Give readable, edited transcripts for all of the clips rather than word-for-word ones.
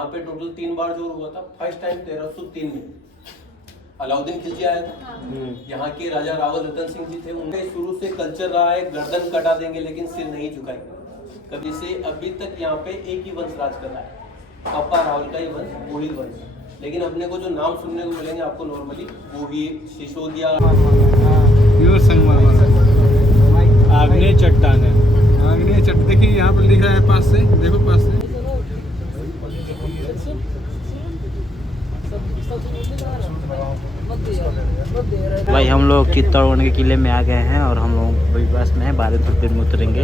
यहाँ पे टोटल 3 बार जोर हुआ था। फर्स्ट टाइम 1303 में अलाउद्दीन खिलजी आया था। यहाँ के राजा रावल रतन सिंह जी थे, उनके शुरू से कल्चर रहा है गर्दन कटा देंगे लेकिन सिर नहीं झुकाएंगे कभी से। अभी तक यहाँ पे एक ही वंश राज कर रहा है, पप्पा रावल का ही वंश, गोहिल वंश। लेकिन अपने को जो नाम सुनने को मिलेंगे आपको नॉर्मली गोहिल, सिसोदिया, आग्नेय चट्टान है। आग्नेय चट्टान देखिए यहाँ पर लिखा है पास से, देखो पास से। भाई हम लोग चित्तौड़गढ़ के किले में आ गए हैं और हम लोग बस में 12 थोड़ी देर में उतरेंगे।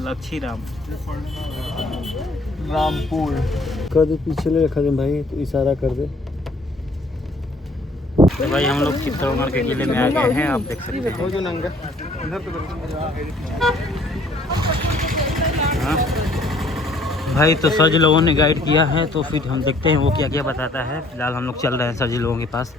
लक्षी राम रामपुर कर दे, पीछे ले रखा दे भाई, तो इशारा कर दे। तो भाई हम लोग चित्तौड़गढ़ के किले में आ गए हैं, आप देख सकते हैं। जो नंगा हाँ भाई, तो सर जी लोगों ने गाइड किया है, तो फिर हम देखते हैं वो क्या क्या बताता है। फिलहाल हम लोग चल रहे हैं सर जी लोगों के पास।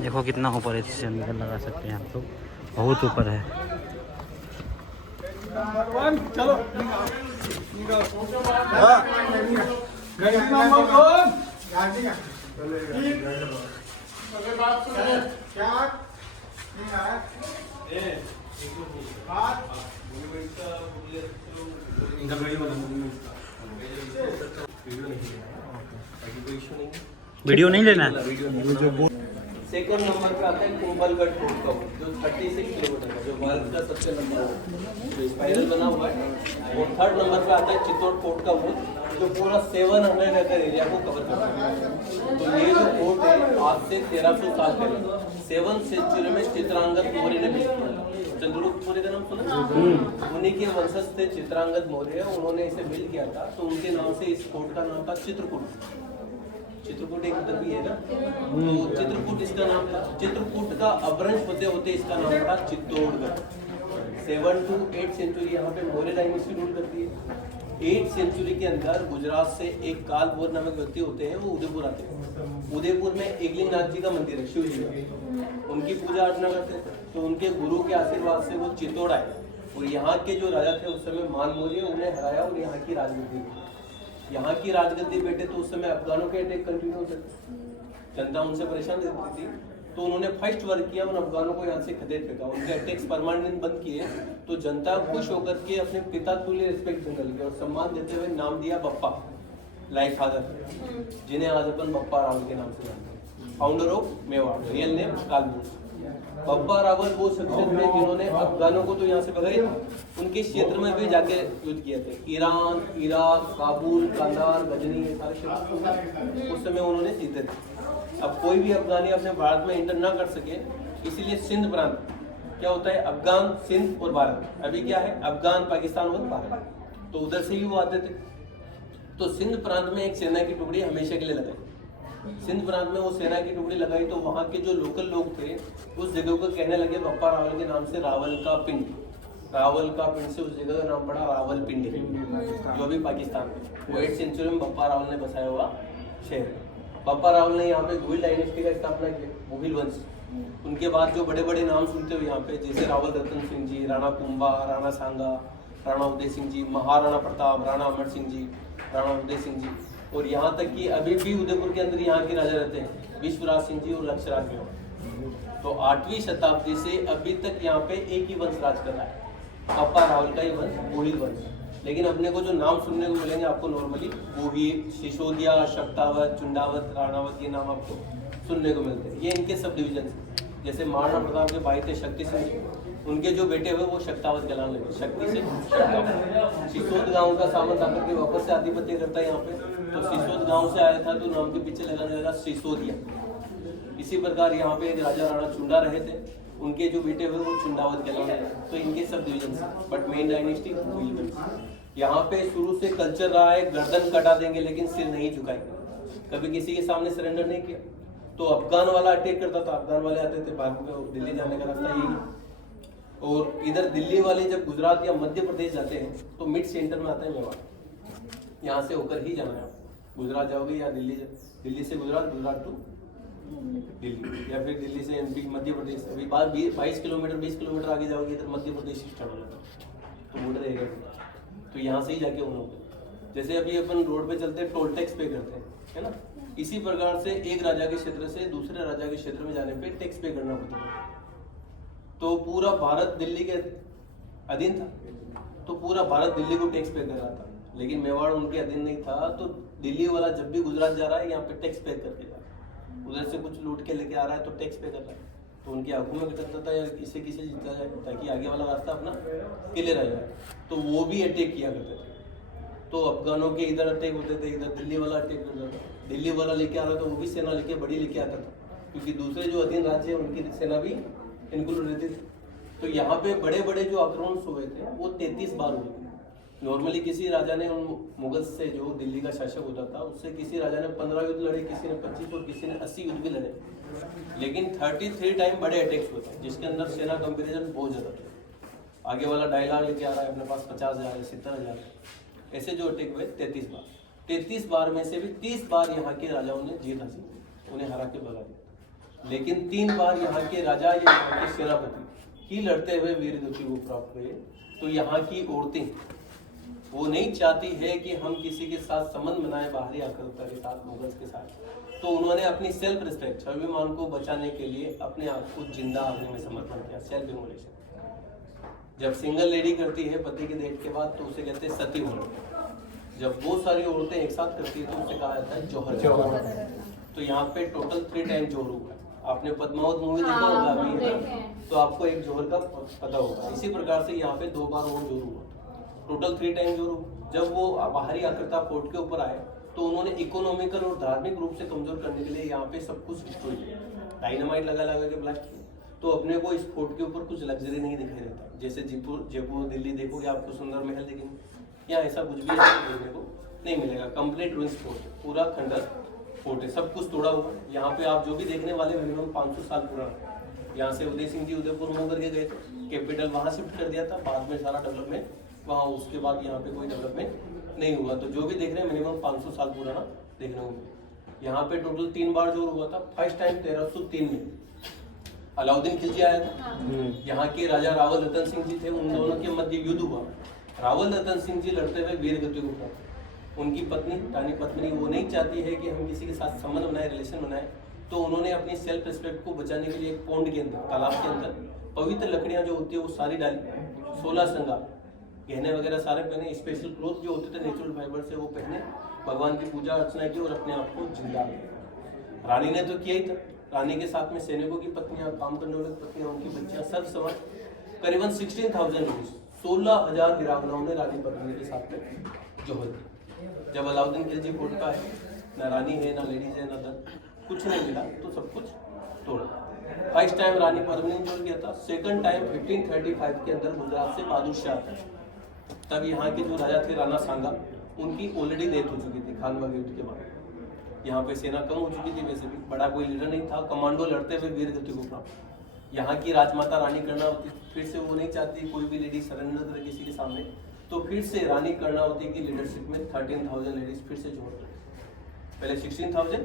देखो कितना ऊपर है, इससे अंदर लगा सकते हैं आप लोग, बहुत ऊपर है। चलो वीडियो नहीं लेना है। सेकंड नंबर पे आता है कुंभलगढ़ फोर्ट का, जो 36 किलोमीटर का, जो भारत का सबसे लंबा जो स्पाइरल बना हुआ है। और थर्ड नंबर पे आता है चित्तौड़ फोर्ट का वो, जो पूरा 700 एकड़ एरिया को कवर करता है। तो ये जो फोर्ट है आज से 1300 साल पहले 7th सेंचुरी में चित्रांगद मौर्य ने बिल्ड किया। चंद्रगुप्त मौर्य का नाम सुना? उन्हीं के वंशज थे चित्रांगद मौर्य, उन्होंने इसे बिल्ड किया था। तो उनके नाम से इस फोर्ट का नाम था चित्रकूट। चित्रकूट एक उधर भी है ना, तो चित्रकूट इसका नाम था। चित्रकूट का अपभ्रंश होते होते इसका नाम पड़ा चित्तौड़गढ़। 7 to 8 सेंचुरी यहाँ पे मौर्य डायनेस्टी रूल करती है। 8 सेंचुरी के अंदर गुजरात से एक कालभोर नामक व्यक्ति होते हैं, वो उदयपुर आते हैं। उदयपुर में एकलिंगनाथ जी का मंदिर है, शिव जी का, उनकी पूजा अर्चना करते थे। तो उनके गुरु के आशीर्वाद से वो चित्तौड़ आए और यहाँ के जो राजा थे उस समय मान मौर्य, उन्हें हराया और यहाँ की राजगद्दी दी। यहाँ की राजगद्दी बैठे तो उस समय अफगानों के अटैक कंटिन्यू होते थे, जनता उनसे परेशान रहती थी। तो उन्होंने फर्स्ट वर्क किया, उन अफगानों को यहाँ से खदेड़ फेंका, उनके अटैक्स परमानेंट बंद किए। तो जनता खुश होकर के अपने पिता तुल्य रिस्पेक्ट देने लगी और सम्मान देते हुए नाम दिया बप्पा, लाइक फादर, जिन्हें आज अपन बप्पा रावल के नाम से जानते हैं। Founder of Mewar, real name कालभूर। बप्पा रावल वो शख्सियत थे जिन्होंने अफगानों को तो यहाँ से भगाए, उनके क्षेत्र में भी जाके युद्ध किए थे। ईरान, इराक, काबुल, कांधार, गजनी, ये सारे क्षेत्र उस समय उन्होंने जीते थे। अब कोई भी अफगानी अपने भारत में इंटर ना कर सके, इसीलिए सिंध प्रांत क्या होता है, अफगान, सिंध और भारत। अभी क्या है, अफगान, पाकिस्तान और भारत, तो उधर से ही वो आते थे। तो सिंध प्रांत में एक सेना की टुकड़ी हमेशा के लिए लगाई। सिंध प्रांत में वो सेना की टुकड़ी लगाई तो वहाँ के जो लोकल लोग थे उस जगह को कहने लगे बप्पा रावल के नाम से रावल का पिंड। रावल का पिंड से उस जगह का नाम पड़ा रावलपिंडी, जो भी पाकिस्तान में। वो 8th सेंचुरी में बप्पा रावल ने बसाया हुआ शहर। बप्पा रावल ने यहाँ पे गोहिल डायनेस्टी का स्थापना की, गोहिल वंश। उनके बाद जो बड़े बड़े नाम सुनते हो यहाँ पे, जैसे रावल रतन सिंह जी, राणा कुंभा, राणा सांगा, राणा उदय सिंह जी, महाराणा प्रताप, राणा अमर सिंह जी, राणा उदय सिंह जी, और यहाँ तक कि अभी भी उदयपुर के अंदर यहाँ के राजा रहते हैं, विश्वराज सिंह जी और लक्षराज सिंह। तो 8वीं शताब्दी से अभी तक यहाँ पे एक ही वंश राज कर रहा है, पप्पा रावल का ही वंश, गोहिल वंश। लेकिन अपने को जो नाम सुनने को मिलेंगे आपको नॉर्मली गोहिल, सिसोदिया, शक्तावत, चुंडावत, राणावत, ये नाम आपको सुनने को मिलते हैं। ये इनके सब डिविजन हैं। जैसे महाराणा प्रताप के भाई थे शक्ति सिंह जी, उनके जो बेटे हुए वो शक्तावत कहलाने लगे, शक्ति से शक्तावत। सिसोद गांव का सामंत आकर के वापस से आधिपत्य करता है यहाँ पे, तो सिसोद गांव से आया था तो नाम के पीछे लगाने लगा सिसोदिया। इसी प्रकार यहाँ पे एक राजा राणा चुंडा रहे थे, उनके जो बेटे हुए वो चुंडावत कहलाने लगे, तो इनके सब डिवीजन से, बट मेन डायनेस्टी यहाँ पे शुरू से कल्चर रहा है गर्दन कटा देंगे लेकिन सिर नहीं झुकाएंगे, कभी किसी के सामने सरेंडर नहीं किया। तो अफगान वाला अटैक करता था, अफगान वाले आते थे बाद में, दिल्ली जाने का रास्ता यही है। और इधर दिल्ली वाले जब गुजरात या मध्य प्रदेश जाते हैं तो मिड सेंटर में आता है मेवाड़, यहाँ से होकर ही जाना है। गुजरात जाओगे या दिल्ली से गुजरात, गुजरात टू दिल्ली, या फिर दिल्ली से एमपी मध्य प्रदेश। अभी 22 किलोमीटर 20 किलोमीटर आगे जाओगे इधर मध्य प्रदेश स्टार्ट हो जाता है, तो बॉर्डर एरिया, तो यहाँ से ही जाके उन्होंने, जैसे अभी अपन रोड पे चलते हैं टोल टैक्स पे करते हैं, है ना, इसी प्रकार से एक राजा के क्षेत्र से दूसरे राजा के क्षेत्र में जाने पे टैक्स पे करना पड़ता है। तो पूरा भारत दिल्ली के अधीन था, तो पूरा भारत दिल्ली को टैक्स पे कर रहा था, लेकिन मेवाड़ उनके अधीन नहीं था। तो दिल्ली वाला जब भी गुजरात जा रहा है यहाँ पे टैक्स पे करके जा रहा है, उधर से कुछ लूट के लेके आ रहा है तो टैक्स पे कर रहा है, तो उनकी आंखों में कटकता था या किसी जीता जाए ताकि आगे वाला रास्ता अपना क्लियर रह जाए। तो वो भी अटैक किया करते थे, तो अफगानों के इधर अटैक होते थे, इधर दिल्ली वाला अटैक करता था, दिल्ली वाला लेके आ रहा था वो भी सेना लेके बड़ी लेके आता था, क्योंकि दूसरे जो अधीन राज्य है उनकी सेना भी इंक्लूड रहती थी। तो यहाँ पे बड़े बड़े जो आक्रमण हुए थे वो 33 बार हुए थे। नॉर्मली किसी राजा ने उन मुगल से, जो दिल्ली का शासक होता था, उससे किसी राजा ने 15 युद्ध लड़े, किसी ने 25 और किसी ने 80 युद्ध भी लड़े, लेकिन 33 टाइम बड़े अटैक्स होते हैं जिसके अंदर सेना कंपेरिजन बहुत ज़्यादा था। आगे वाला डायलॉग लेके आ रहा है, अपने पास 50,000 है, 70,000 है, ऐसे जो अटैक हुए 33 बार। 33 बार में से भी 30 बार यहाँ के राजाओं ने जीत हासिल की, उन्हें हरा के भगा दिया, लेकिन 3 बार यहाँ के राजा या यहाँ के सेनापति ही लड़ते हुए वीर गति को प्राप्त हुए। तो यहाँ की औरतें वो नहीं चाहती है कि हम किसी के साथ संबंध बनाए बाहरी आक्रमणकर्ता के साथ, मुगल्स के साथ, तो उन्होंने अपनी सेल्फ रिस्पेक्ट, स्वाभिमान को बचाने के लिए अपने आप को जिंदा अग्नि में समर्पण किया, सेल्फ इमोलेशन। जब सिंगल लेडी करती है पति के डेथ के बाद तो उसे कहते हैं सती होना। जब बहुत सारी औरतें एक साथ करती है तो उसे कहा जाता है जौहर। तो यहाँ पे टोटल 3 टाइम जोहर हुआ। आपने पद्मावत मूवी देखा होगा अभी, तो आपको एक जोहर का पता होगा। इसी प्रकार से यहाँ पे 2 बार वो जोहर हुआ, टोटल 3 टाइम जोहर हुआ। जब वो बाहरी आक्रमणकर्ता फोर्ट के ऊपर आए तो उन्होंने इकोनॉमिकल और धार्मिक रूप से कमजोर करने के लिए यहाँ पे सब कुछ डिस्ट्रॉय किया, डायनामाइट लगा के ब्लास्ट किया। तो अपने को इस फोर्ट के ऊपर कुछ लग्जरी नहीं दिखाई देता, जैसे जयपुर दिल्ली देखोगे आपको सुंदर महल देखेंगे, यहाँ ऐसा कुछ भी देखने को नहीं मिलेगा। कंप्लीट रूइंस फोर्ट, पूरा खंडर फोर्ट है, सब कुछ तोड़ा हुआ। यहाँ पे आप जो भी देखने वाले मिनिमम 500 साल पुराना। यहाँ से उदय सिंह जी उदयपुर मूव करके गए थे, कैपिटल वहाँ शिफ्ट कर दिया था, बाद में सारा डेवलपमेंट वहाँ, उसके बाद यहाँ पे कोई डेवलपमेंट नहीं हुआ। तो जो भी देख रहे हैं मिनिमम 500 साल पुराना देखने को मिले। यहाँ पे टोटल 3 बार जोर हुआ था। फर्स्ट टाइम 1303 में अलाउद्दीन खिलजी आया था, यहाँ के राजा रावल रतन सिंह जी थे, उन दोनों के मध्य युद्ध हुआ। रावल रतन सिंह जी लड़ते हुए वीर गति को प्राप्त। उनकी पत्नी रानी पद्मिनी वो नहीं चाहती है कि हम किसी के साथ संबंध बनाए, रिलेशन बनाए, तो उन्होंने अपनी सेल्फ रिस्पेक्ट को बचाने के लिए एक पौंड के अंदर, तालाब के अंदर पवित्र लकड़ियाँ जो होती है वो सारी डाली, 16 श्रृंगार गहने वगैरह सारे पहने, स्पेशल क्लोथ जो होते थे नेचुरल फाइबर से वो पहने, भगवान की पूजा अर्चना की और अपने आप को जिंदा किया। रानी ने तो किया ही था, रानी के साथ में सैनिकों की पत्नियां, काम करने वाली पत्नियां, उनकी बच्चियां, सब समझ करीबन 16,000 रुपीज, 16,000 वीरांगनाओं ने रानी पद्मिनी के साथ में जोहर दी। जब अलाउद्दीन खिलजी कोर्ट का है, ना रानी है, ना लेडीज है, ना धन, कुछ नहीं मिला, तो सब कुछ तोड़ा। फर्स्ट टाइम रानी पद्मिनी जोड़ किया था। सेकंड टाइम 1535 के अंदर गुजरात से बहादुर शाह था। तब यहाँ के जो राजा थे राणा सांगा, उनकी ऑलरेडी डेथ हो चुकी थी खानवा युद्ध के बाद। यहाँ पे सेना कम हो चुकी थी, वैसे भी बड़ा कोई लीडर नहीं था, कमांडो लड़ते हुए वीर गति को प्राप्त। यहाँ की राजमाता रानी कर्णावती, फिर से वो नहीं चाहती कोई भी लेडी सरेंडर करे किसी के सामने, तो फिर से रानी कर्णावती की लीडरशिप में 13,000 लेडीज फिर से जोड़ गए। पहले 16,000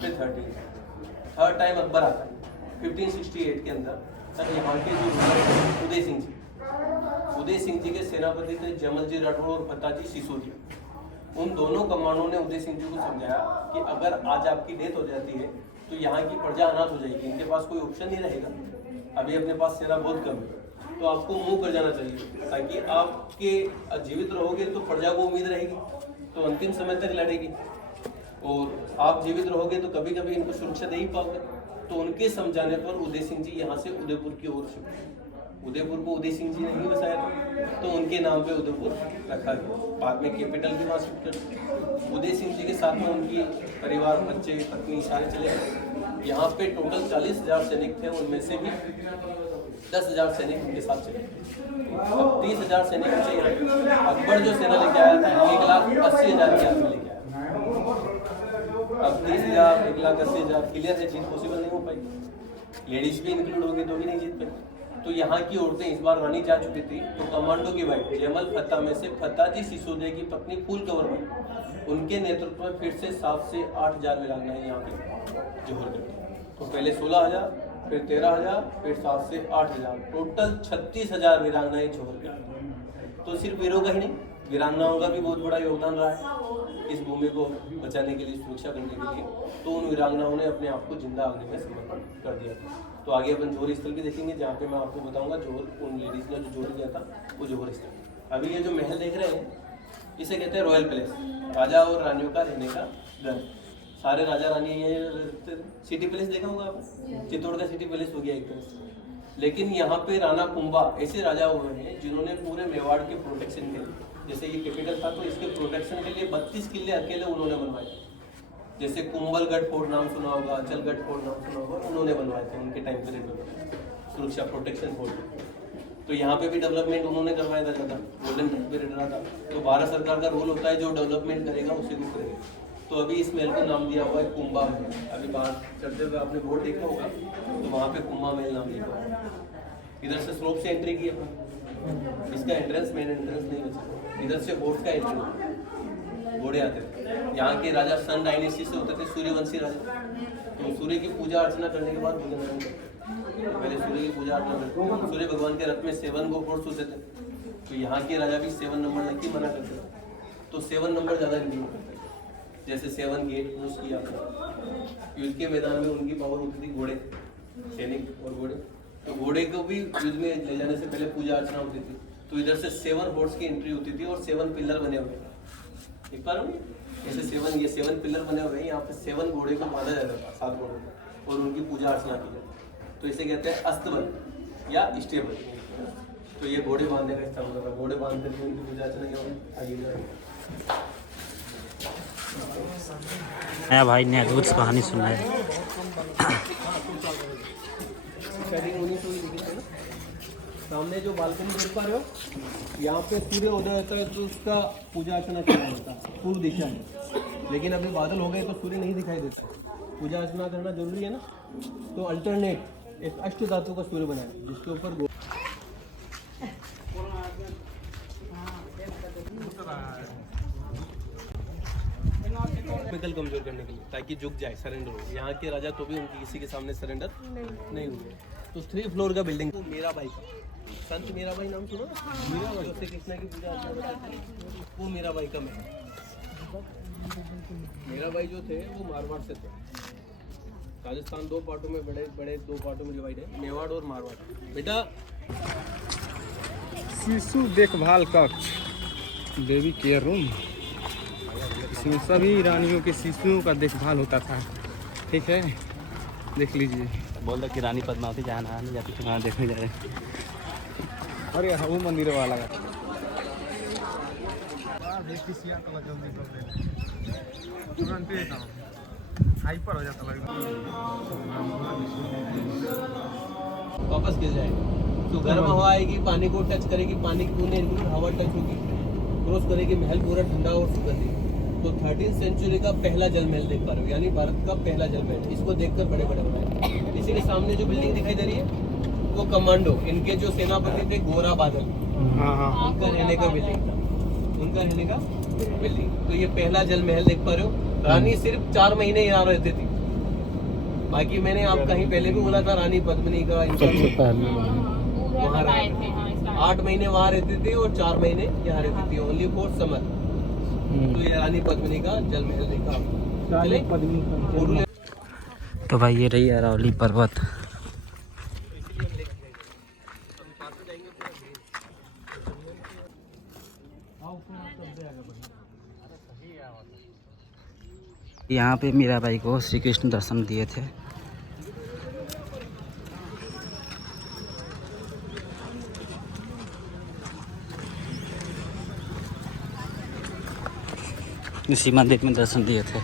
फिर 13,000। थर्ड टाइम अकबर आता है 1568 के अंदर। तब यहाँ के जो उदय सिंह जी के सेनापति थे जमल जी राठौड़ और फताजी सिसोदिया। उन दोनों कमांडों ने उदय सिंह जी को समझाया कि अगर आज आपकी डेथ हो जाती है तो यहाँ की प्रजा अनाथ हो जाएगी, इनके पास कोई ऑप्शन नहीं रहेगा, अभी अपने पास सेना बहुत कम है, तो आपको मूव कर जाना चाहिए, ताकि आपके जीवित रहोगे तो प्रजा को उम्मीद रहेगी, तो अंतिम समय तक लड़ेगी, और आप जीवित रहोगे तो कभी कभी इनको सुरक्षा दे ही पाओगे। तो उनके समझाने पर उदय सिंह जी यहाँ से उदयपुर की ओर शिफ्ट। उदयपुर को उदय सिंह जी ने ही बसाया था, तो उनके नाम पे उदयपुर रखा गया। बाद में कैपिटल भी वहाँ शिफ्ट कर। उदय सिंह जी के साथ में उनकी परिवार, बच्चे, पत्नी सारे चले गए। यहाँ पे टोटल 40,000 सैनिक थे, उनमें से भी 10,000 सैनिक उनके साथ चले। अब 30,000 सैनिक चाहिए। अकबर जो सेना लेके आया था 1,80,000 की आर्मी लेके आया। अब 30,000 1,80,000 क्लियर है, जीत पॉसिबल नहीं हो पाई। लेडीज भी इंक्लूड होगी तो भी नहीं जीत पाई। तो यहाँ की औरतें इस बार रानी जा चुकी थी, तो कमांडो की वाइफ जयमल फत्ता में से फत्ताजी सिसोदिया की पत्नी फूल कंवर बाई, उनके नेतृत्व में फिर से 7 से 8,000 वीरांगनाएं यहाँ पे जोहर करती। तो पहले 16,000, फिर 13,000, फिर 7 से 8,000, टोटल 36,000 वीरांगनाएं जोहर करती। तो सिर्फ वीरों का ही नहीं, वीरांगनाओं का भी बहुत बड़ा योगदान रहा है इस भूमि को बचाने के लिए, सुरक्षा करने के लिए। तो उन वीरांगनाओं ने अपने आप को जिंदा अग्नि में समर्पण कर दिया था। तो आगे अपन जोहर स्थल भी देखेंगे, जहाँ पे मैं आपको बताऊंगा जोहर उन लेडीज ने जो जोहर किया था वो जोहर स्थल। अभी ये जो महल देख रहे हैं इसे कहते हैं रॉयल पैलेस, राजा और रानियों का रहने का घर। सारे राजा रानी ये रहते थे। सिटी पैलेस देखा होगा आपने, चित्तौड़ का सिटी पैलेस हो गया एक तरह से। लेकिन यहाँ पे राणा कुंभा ऐसे राजा हुए हैं जिन्होंने पूरे मेवाड़ के प्रोटेक्शन के लिए, जैसे ये कैपिटल था तो इसके प्रोटेक्शन के लिए 32 किले अकेले उन्होंने बनवाए। जैसे कुंभलगढ़ फोर्ट नाम सुना होगा, अचलगढ़ फोर्ट नाम सुना होगा, उन्होंने बनवाए थे उनके टाइम पीरियड, सुरक्षा प्रोटेक्शन फोर्ट। तो यहाँ पे भी डेवलपमेंट उन्होंने करवाया था ज़्यादा, गोल्डन टाइम पीरियड रहा था। तो भारत सरकार का रोल होता है जो डेवलपमेंट करेगा उसे भी करेगा। तो अभी इस महल को नाम दिया हुआ है कुंभा महल। अभी बाहर चढ़ते हुए आपने बोर्ड देखा होगा, तो वहाँ पे कुंभा महल नाम लिखा हुआ है। इधर से स्लोप से एंट्री की अपन, इसका एंट्रेंस मेन एंट्रेंस नहीं बचा। इधर से हॉर्स का एंट्री, घोड़े आते थे। यहाँ के राजा सन डायनेस्टी से होते थे, सूर्यवंशी राजा। तो सूर्य की पूजा अर्चना करने के बाद पहले सूर्य की पूजा अर्चना करते थे। सूर्य भगवान के रथ में 7 गो हॉर्स होते थे। तो यहाँ के राजा भी 7 नंबर लग के मना करते थे, तो 7 नंबर ज़्यादा इंक्लूड करते थे। जैसे 7 गेट यूज किया था। युद्ध के मैदान में उनकी पावर होती थी घोड़े, सैनिक और घोड़े। तो घोड़े को भी युद्ध में ले जाने से पहले पूजा अर्चना होती थी। तो इधर से 7 हॉर्स की एंट्री होती थी और 7 पिलर बने हुए थे। एक बार ऐसे 7 पिलर बने हुए हैं। यहाँ पे 7 घोड़े को बांधा जाता था, 7 घोड़ों को, और उनकी पूजा अर्चना की जाती। तो इसे कहते हैं अस्तबल या स्टेबल। तो ये घोड़े बांधने का इस्तेमाल होता था। घोड़े बांधते थे, उनकी पूजा अर्चना किया। आगे भाई ने अद्भुत कहानी सुनाई। सामने जो बालकनी देख पा रहे हो, यहाँ पे सूर्य उदय होता है तो उसका पूजा अर्चना किया जाता है पूर्व दिशा में। लेकिन अभी बादल हो गए तो सूर्य नहीं दिखाई देता, पूजा अर्चना करना जरूरी है ना। तो अल्टरनेट एक अष्ट धातु का सूर्य बनाए, जिसके ऊपर कमजोर करने के लिए, ताकि झुक जाए, सरेंडर हो। यहाँ के राजा तो भी उनकी किसी के सामने सरेंडर नहीं हुए। तो 3 फ्लोर का बिल्डिंग। मीराबाई का, संत मीराबाई नाम सुनो ना, मीराबाई श्री कृष्ण की पूजा वो मीराबाई का महल। मीराबाई जो थे वो मारवाड़ से थे। राजस्थान 2 पार्टों में बड़े 2 पार्टों में डिवाइड है, मेवाड़ और मारवाड़। बेटा शिशु देखभाल कक्ष, बेबी केयर रूम, इसमें सभी रानियों के शिशुओं का देखभाल होता था। ठीक है, देख लीजिए। बोल रहा कि रानी पद्मावती जहाँ नहाने जाती थी वहाँ देखने जा रहे हैं। अरे वो मंदिर वाला हाइपर हो जाता वापस गिर जाएगा। तो गर्म हवा आएगी, पानी को टच करेगी, पानी की बूंदें हवा टच होगी, क्रॉस करेगी, महल पूरा ठंडा और सुगंधित। तो 13th सेंचुरी का पहला जल महल देख पा रहे हो, यानी भारत का पहला जल महल। इसको देखकर बड़े बड़े बनाए। इसी के सामने जो बिल्डिंग दिखाई दे रही है वो कमांडो, इनके जो सेनापति थे गोरा बादल, उनका रहने का बिल्डिंग था, उनका रहने का बिल्डिंग। तो ये पहला जल महल देख पा रहे हो। रानी सिर्फ 4 महीने यहाँ रहती थी। बाकी मैंने आप कहीं पहले भी बोला था, रानी पद्मिनी का वहाँ 8 महीने वहाँ रहती थी और 4 महीने यहाँ रहती थी, ओनली फॉर समर। तो ये रानी पद्मिनी का जल महल देखा। तो भाई ये रही अरावली पर्वत। यहाँ पे मीराबाई को श्री कृष्ण दर्शन दिए थे। इसी मंदिर में दर्शन दिए थे।